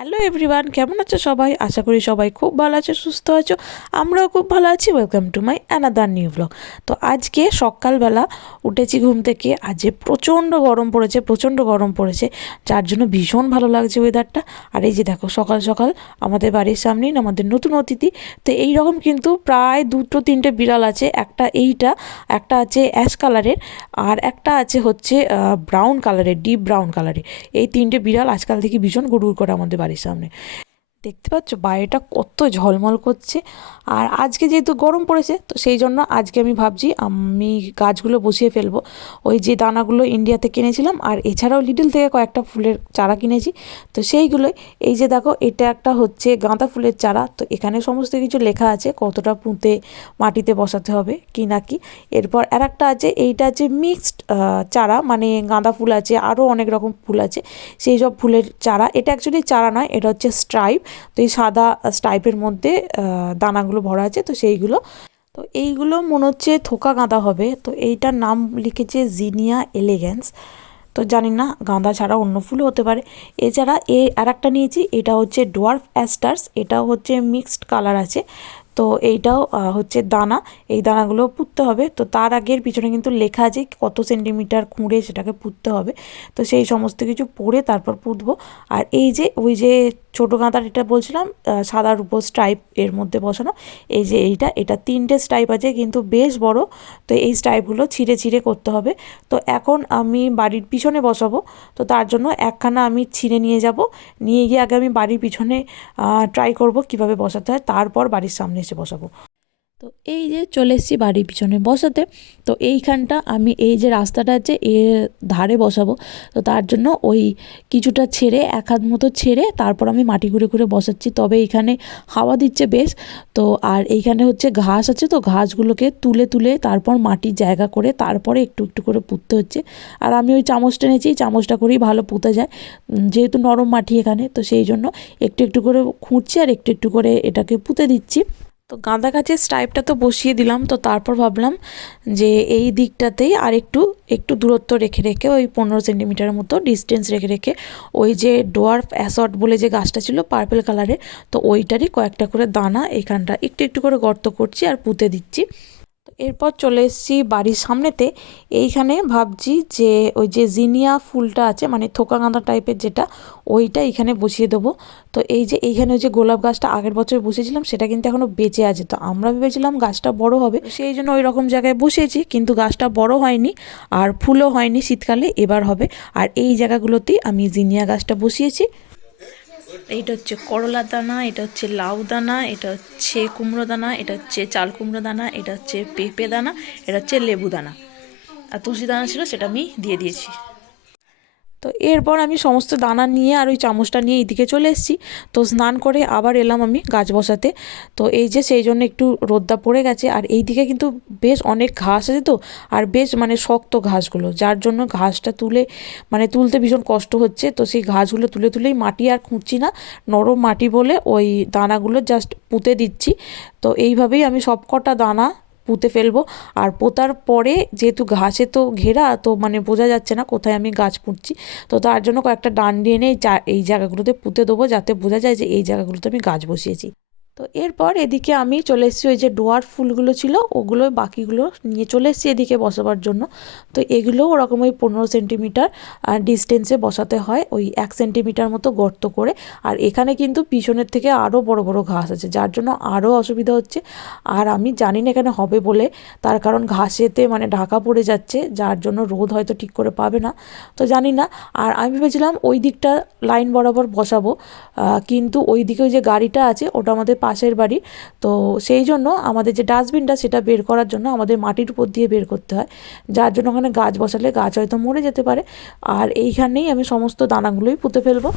Hello everyone, কেমন আছো সবাই? আশা করি সবাই খুব ভালো আছো, সুস্থ আছো। আমরাও খুব ভালো আছি। Welcome to my another new blog. তো আজকে সকালবেলা উঠেছি ঘুম থেকে। আজ প্রচণ্ড গরম পড়েছে, যার জন্য ভীষণ ভালো লাগছে ওয়েদারটা। আর এই যে দেখো, সকাল সকাল আমাদের বাড়ির সামনেই আমাদের নতুন অতিথি। তো এই রকম কিন্তু প্রায় দুটো তিনটে বিড়াল আছে। একটা আছে অ্যাশ কালারের, আর একটা আছে হচ্ছে ব্রাউন কালারের, ডিপ ব্রাউন কালারের। এই তিনটে বিড়াল আজকাল থেকে ভীষণ গুড়গুড় করে আমাদের বাড়ির সামনে। দেখতে পাচ্ছ বাইরেটা কত ঝলমল করছে। আর আজকে যেহেতু গরম পড়েছে, তো সেই জন্য আজকে আমি ভাবছি আমি গাছগুলো বসিয়ে ফেলবো। ওই যে দানাগুলো ইন্ডিয়াতে কিনেছিলাম, আর এছাড়াও লিটল থেকে কয়েকটা ফুলের চারা কিনেছি। তো সেইগুলোই, এই যে দেখো, এটা একটা হচ্ছে গাঁদা ফুলের চারা। তো এখানে সমস্ত কিছু লেখা আছে, কতটা পুঁতে মাটিতে বসাতে হবে কি না কি। এরপর আর একটা আছে, এইটা আছে মিক্সড চারা, মানে গাঁদা ফুল আছে, আরও অনেক রকম ফুল আছে, সেই সব ফুলের চারা। এটা অ্যাকচুয়ালি চারা নয়, এটা হচ্ছে স্ট্রাইপ। তো এই সাদা স্ট্রাইপের মধ্যে দানাগুলো ভরা আছে, তো সেইগুলো। তো এইগুলো মনে হচ্ছে থোকা গাঁদা হবে। তো এইটার নাম লিখেছে জিনিয়া এলিগ্যান্স। তো জানি না, গাঁদা ছাড়া অন্য ফুলও হতে পারে। এছাড়া আর একটা নিয়েছি, এটা হচ্ছে ডোয়ার্ফ অ্যাস্টার্স। এটাও হচ্ছে মিক্সড কালার আছে। তো এইটাও হচ্ছে দানা। এই দানাগুলো পুঁততে হবে। তো তার আগের পিছনে কিন্তু লেখা আছে কত সেন্টিমিটার খুঁড়ে সেটাকে পুঁততে হবে। তো সেই সমস্ত কিছু পড়ে তারপর পুঁতবো। আর এই যে ওই যে ছোটো গাঁদার, এটা বলছিলাম সাদার উপর স্ট্রাইপ এর মধ্যে বসানো। এই যে এটা তিনটে স্ট্রাইপ আছে, কিন্তু বেশ বড়। তো এই স্ট্রাইপগুলো ছিঁড়ে ছিঁড়ে করতে হবে। তো এখন আমি বাড়ির পিছনে বসাবো। তো তার জন্য একখানা আমি ছিঁড়ে নিয়ে যাব। নিয়ে গিয়ে আগে আমি বাড়ির পিছনে ট্রাই করব কিভাবে বসাতে হয়, তারপর বাড়ির সামনে এসে বসাবো। তো এই যে চলে এসেছি বাড়ির পিছনে বসাতে। তো এইখানটা আমি এই যে রাস্তাটা আছে এর ধারে বসাবো। তো তার জন্য ওই কিছুটা ছেড়ে, এক হাত মতো ছেড়ে, তারপর আমি মাটি ঘুরে ঘুরে বসাচ্ছি। তবে এইখানে হাওয়া দিচ্ছে বেশ। তো আর এইখানে হচ্ছে ঘাস আছে, তো ঘাসগুলোকে তুলে তুলে তারপর মাটির জায়গা করে তারপরে একটু একটু করে পুঁততে হচ্ছে। আর আমি ওই চামচটা নিয়েছি, চামচটা করেই ভালো পুঁতা যায়, যেহেতু নরম মাটি এখানে। তো সেই জন্য একটু একটু করে খুঁড়ছি আর একটু একটু করে এটাকে পুঁতে দিচ্ছি। তো গাঁদা গাছের স্ট্রাইপটা তো বসিয়ে দিলাম। তো তারপর ভাবলাম যে এই দিকটাতেই আর একটু একটু দূরত্ব রেখে রেখে, ওই 15 সেন্টিমিটারের মতো ডিস্টেন্স রেখে রেখে, ওই যে ডোয়ার্ফ অ্যাসট বলে যে গাছটা ছিল পার্পল কালারের, তো ওইটারই কয়েকটা করে দানা এখানটা একটু একটু করে গর্ত করছি আর পুঁতে দিচ্ছি। তো এরপর চলে এসেছি বাড়ির সামনেতে। এইখানে ভাবছি যে ওই যে জিনিয়া ফুলটা আছে, মানে থোকা গাঁদা টাইপের যেটা, ওইটা এখানে বসিয়ে দেবো। তো এই যে এইখানে ওই যে গোলাপ গাছটা আগের বছর বসিয়েছিলাম, সেটা কিন্তু এখনও বেঁচে আছে। তো আমরা ভেবেছিলাম গাছটা বড় হবে, সেই জন্য ওই রকম জায়গায় বসিয়েছি, কিন্তু গাছটা বড় হয়নি আর ফুলও হয়নি শীতকালে, এবার হবে। আর এই জায়গাগুলোতেই আমি জিনিয়া গাছটা বসিয়েছি। এইটা হচ্ছে করলা দানা, এটা হচ্ছে লাউ দানা, এটা হচ্ছে কুমড়ো দানা, এটা হচ্ছে চাল কুমড়ো দানা, এটা হচ্ছে পেঁপে দানা, এটা হচ্ছে লেবু দানা। আর তুলসী দানা ছিল, সেটা আমি দিয়ে দিয়েছি। তো এরপর আমি সমস্ত দানা নিয়ে আর ওই চামচটা নিয়ে এইদিকে চলে এসেছি। তো স্নান করে আবার এলাম আমি গাছ বসাতে। তো এই যে সেই জন্য একটু রোদ্দা পড়ে গেছে, আর এই দিকে কিন্তু বেশ অনেক ঘাস আছে। তো আর বেশ মানে শক্ত ঘাসগুলো, যার জন্য ঘাসটা তুলতে ভীষণ কষ্ট হচ্ছে। তো সেই ঘাসগুলো তুলে তুলেই মাটি আর খুঁড়ছি না, নরম মাটি বলে ওই দানাগুলো জাস্ট পুঁতে দিচ্ছি। তো এইভাবেই আমি সব কটা দানা পুঁতে ফেলবো। আর পোতার পরে যেহেতু ঘাসে তো ঘেরা, তো মানে বোঝা যাচ্ছে না কোথায় আমি গাছ পুঁতছি। তো তার জন্য কয়েকটা ডান্ডি এনে এই জায়গাগুলোতে পুঁতে দেবো, যাতে বোঝা যায় যে এই জায়গাগুলোতে আমি গাছ বসিয়েছি। তো এরপর এদিকে আমি চলে এসেছি, ওই যে ডোয়ার ফুলগুলো ছিল ওগুলো বাকিগুলো নিয়ে চলে এসেছি এদিকে বসাবার জন্য। তো এগুলোও ওরকম ওই 15 সেন্টিমিটার ডিস্টেন্সে বসাতে হয়, ওই 1 সেন্টিমিটার মতো গর্ত করে। আর এখানে কিন্তু পিছনের থেকে আরও বড় বড় ঘাস আছে, যার জন্য আরও অসুবিধা হচ্ছে। আর আমি জানি না এখানে হবে বলে, তার কারণ ঘাসেতে মানে ঢাকা পড়ে যাচ্ছে, যার জন্য রোদ হয়তো ঠিক করে পাবে না। তো জানি না। আর আমি ভেবেছিলাম ওই দিকটা লাইন বরাবর বসাবো, কিন্তু ওই দিকে ওই যে গাড়িটা আছে ওটা আমাদের পাশের বাড়ি। তো সেই জন্য আমাদের যে ডাস্টবিনটা, সেটা বের করার জন্য আমাদের মাটির উপর দিয়ে বের করতে হয়, যার জন্য ওখানে গাছ বসালে গাছ হয়তো মরে যেতে পারে। আর এইখানেই আমি সমস্ত দানাগুলোই পুঁতে ফেলবো।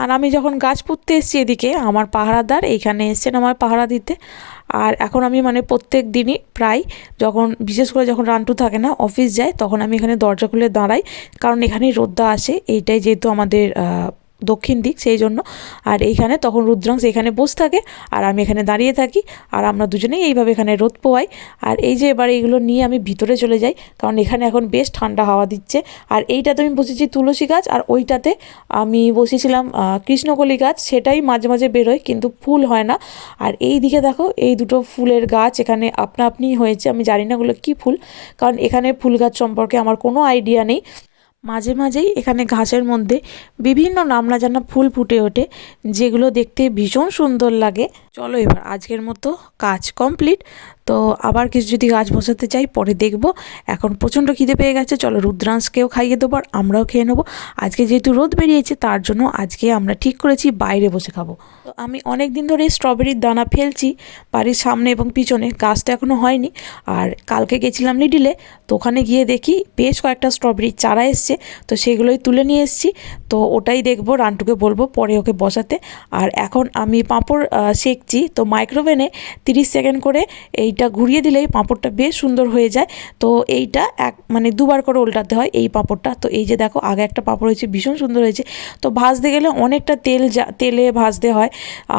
আর আমি যখন গাছ পুঁততে এসেছি এদিকে, আমার পাহারাদার এইখানে এসছেন আমার পাহারা দিতে। আর এখন আমি মানে প্রত্যেক দিনই প্রায়, বিশেষ করে যখন রান্টু থাকে না, অফিস যায়, তখন আমি এখানে দরজা খুলে দাঁড়াই, কারণ এখানেই রোদটা আসে। এইটাই যেহেতু আমাদের দক্ষিণ দিক, সেই জন্য। আর এইখানে তখন রুদ্রাংশ এখানে বসে থাকে আর আমি এখানে দাঁড়িয়ে থাকি, আর আমরা দুজনেই এইভাবে এখানে রোদ পোয়াই। আর এই যে এবার এইগুলো নিয়ে আমি ভিতরে চলে যাই, কারণ এখানে এখন বেশ ঠান্ডা হাওয়া দিচ্ছে। আর এইটাতে আমি বসেছি তুলসী গাছ, আর ওইটাতে আমি বসেছিলাম কৃষ্ণকলি গাছ, সেটাই মাঝে মাঝে বেরোয় কিন্তু ফুল হয় না। আর এই দিকে দেখো এই দুটো ফুলের গাছ এখানে আপনা আপনিই হয়েছে, আমি জানি না ওগুলো কী ফুল, কারণ এখানে ফুল গাছ সম্পর্কে আমার কোনো আইডিয়া নেই। মাঝে মাঝেই এখানে ঘাসের মধ্যে বিভিন্ন নাম না জানা ফুল ফুটে ওঠে, যেগুলো দেখতে ভীষণ সুন্দর লাগে। চলো এবার আজকের মতো কাজ কমপ্লিট। তো আবার কিছু যদি গাছ বসাতে চাই পরে দেখব। এখন প্রচণ্ড খিদে পেয়ে গেছে, চলো রুদ্রাংশকেও খাইয়ে দেবো আর আমরাও খেয়ে নেবো। আজকে যেহেতু রোদ বেরিয়েছে তার জন্য আজকে আমরা ঠিক করেছি বাইরে বসে খাবো। তো আমি অনেক দিন ধরে স্ট্রবেরির দানা ফেলছি বাড়ির সামনে এবং পিছনে, গাছটা এখনও হয়নি। আর কালকে গেছিলাম লিডিলে, তো ওখানে গিয়ে দেখি বেশ কয়েকটা স্ট্রবেরির চারা এসছে, তো সেগুলোই তুলে নিয়ে এসেছি। তো ওটাই দেখবো, রান্টুকে বলবো পরে ওকে বসাতে। আর এখন আমি পাঁপড় সেঁকছি, তো মাইক্রোওভেনে 30 সেকেন্ড করে এইটা ঘুরিয়ে দিলেই পাঁপড়টা বেশ সুন্দর হয়ে যায়। তো এইটা মানে দুবার করে উল্টাতে হয় এই পাঁপড়টা। তো এই যে দেখো আগে একটা পাঁপড় হয়েছে, ভীষণ সুন্দর হয়েছে। তো ভাজতে গেলে অনেকটা তেলে ভাজতে হয়,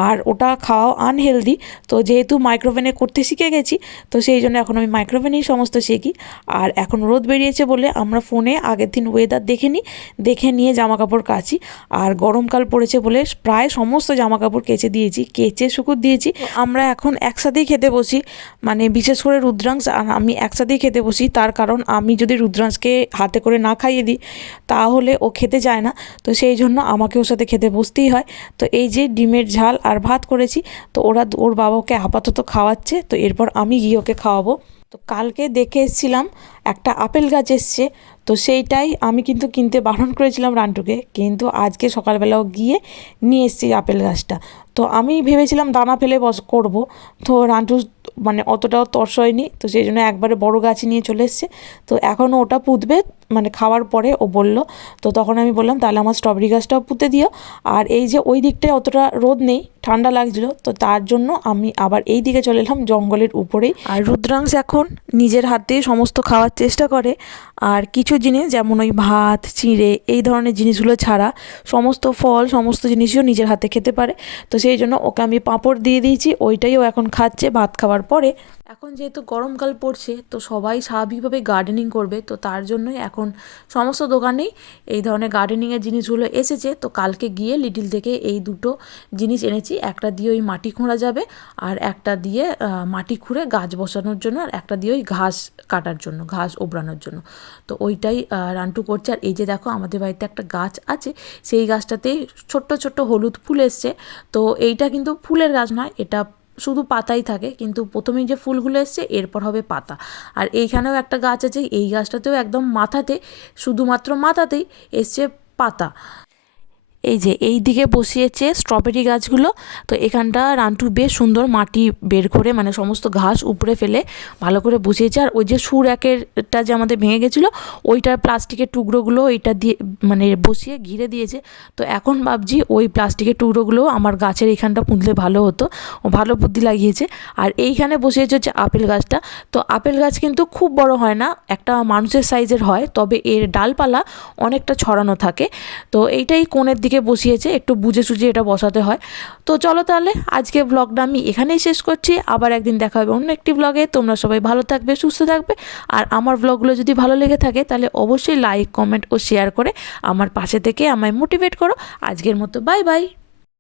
আর ওটা খাওয়াও আনহেলদি। তো যেহেতু মাইক্রোওভেনে করতে শিখে গেছি, তো সেই জন্য এখন আমি মাইক্রোওভেনেই সমস্ত শিখি। আর এখন রোদ বেরিয়েছে বলে আমরা ফোনে আগের দিন ওয়েদার দেখে নিয়ে জামা কাপড় কাচি। আর গরমকাল পড়েছে বলে প্রায় সমস্ত জামা কাপড় কেচে শুকুর দিয়েছি। আমরা এখন একসাথেই খেতে বসি, মানে বিশেষ করে রুদ্রাংশ আর আমি একসাথেই খেতে বসি। তার কারণ আমি যদি রুদ্রাংশকে হাতে করে না খাইয়ে দিই তাহলে ও খেতে চায় না, তো সেই জন্য আমাকে ওর সাথে খেতে বসতেই হয়। তো এই যে ডিমের ঝাল আর ভাত করেছি, তো ওর বাবাকে আপাতত খাওয়াচ্ছে, তো এরপর আমি গিয়ে ওকে খাওয়াবো। তো কালকে দেখে এসেছিলাম একটা আপেল গাছ এসছে, তো সেইটাই আমি কিন্তু কিনতে বারণ করেছিলাম রান্টুকে, কিন্তু আজকে সকালবেলাও গিয়ে নিয়ে এসেছি আপেল গাছটা। তো আমি ভেবেছিলাম দানা ফেলে করবো, তো রান্টু মানে অতটাও তর্স হয়নি, তো সেই জন্য একবারে বড় গাছ নিয়ে চলে এসছে। তো এখনও ওটা পুঁতবে, মানে খাওয়ার পরে ও বলল। তো তখন আমি বললাম তাহলে আমার স্ট্রবেরি গাছটাও পুঁতে দিও। আর এই যে ওই দিকটায় অতটা রোদ নেই, ঠান্ডা লাগছিল, তো তার জন্য আমি আবার এই দিকে চলে এলাম জঙ্গলের উপরেই। আর রুদ্রাংশ এখন নিজের হাতে সমস্ত খাওয়ার চেষ্টা করে। আর কিছু জিনিস যেমন ওই ভাত চিঁড়ে এই ধরনের জিনিসগুলো ছাড়া সমস্ত ফল সমস্ত জিনিসও নিজের হাতে খেতে পারে। তো সেই জন্য ওকে আমি পাঁপড় দিয়ে দিয়েছি, ওইটাই ও এখন খাচ্ছে ভাত খাওয়ার পরে। এখন যেহেতু গরমকাল পড়ছে, তো সবাই স্বাভাবিকভাবে গার্ডেনিং করবে, তো তার জন্যই এখন সমস্ত দোকানেই এই ধরনের গার্ডেনিংয়ের জিনিসগুলো এসেছে। তো কালকে গিয়ে লিটিল থেকে এই দুটো জিনিস এনেছি, একটা দিয়ে ওই মাটি খোঁড়া যাবে, আর একটা দিয়ে মাটি খুঁড়ে গাছ বসানোর জন্য, আর একটা দিয়ে ওই ঘাস কাটার জন্য, ঘাস ওবড়ানোর জন্য। তো ওইটাই রান্টু করছে। আর এই যে দেখো আমাদের বাড়িতে একটা গাছ আছে, সেই গাছটাতেই ছোট্ট ছোট্ট হলুদ ফুল এসছে। তো এইটা কিন্তু ফুলের গাছ নয়, এটা শুধু পাতাই থাকে, কিন্তু প্রথমেই যে ফুলগুলো এসছে এরপর হবে পাতা। আর এইখানেও একটা গাছ আছে, এই গাছটাতেও একদম শুধুমাত্র মাথাতেই এসছে পাতা। এই যে এই দিকে বসিয়েছে স্ট্রবেরি গাছগুলো। তো এখানটা রান্টু বেশ সুন্দর মাটি বের করে, মানে সমস্ত ঘাস উপরে ফেলে ভালো করে বসিয়েছে। আর ওই যে একেরটা যে আমাদের ভেঙে গেছিলো, ওইটার প্লাস্টিকের টুকরোগুলো এইটা দিয়ে মানে বসিয়ে ঘিরে দিয়েছে। তো এখন ভাবছি ওই প্লাস্টিকের টুকরোগুলো আমার গাছের এইখানটা পুঁতলে ভালো হতো, ও ভালো বুদ্ধি লাগিয়েছে। আর এইখানে বসিয়েছে হচ্ছে আপেল গাছটা। তো আপেল গাছ কিন্তু খুব বড় হয় না, একটা মানুষের সাইজের হয়, তবে এর ডালপালা অনেকটা ছড়ানো থাকে। তো এইটাই কোণের দিকে বসিয়েছে, একটু বুঝে সুঝে এটা বসাতে হয়। তো চলো তাহলে আজকে ব্লগটা আমি এখানেই শেষ করছি, আবার একদিন দেখা হবে অন্য একটি ব্লগে। তোমরা সবাই ভালো থাকবে, সুস্থ থাকবে। আর আমার ব্লগগুলো যদি ভালো লেগে থাকে তাহলে অবশ্যই লাইক কমেন্ট ও শেয়ার করে আমার পাশে থেকে আমায় মোটিভেট করো। আজকের মতো বাই বাই।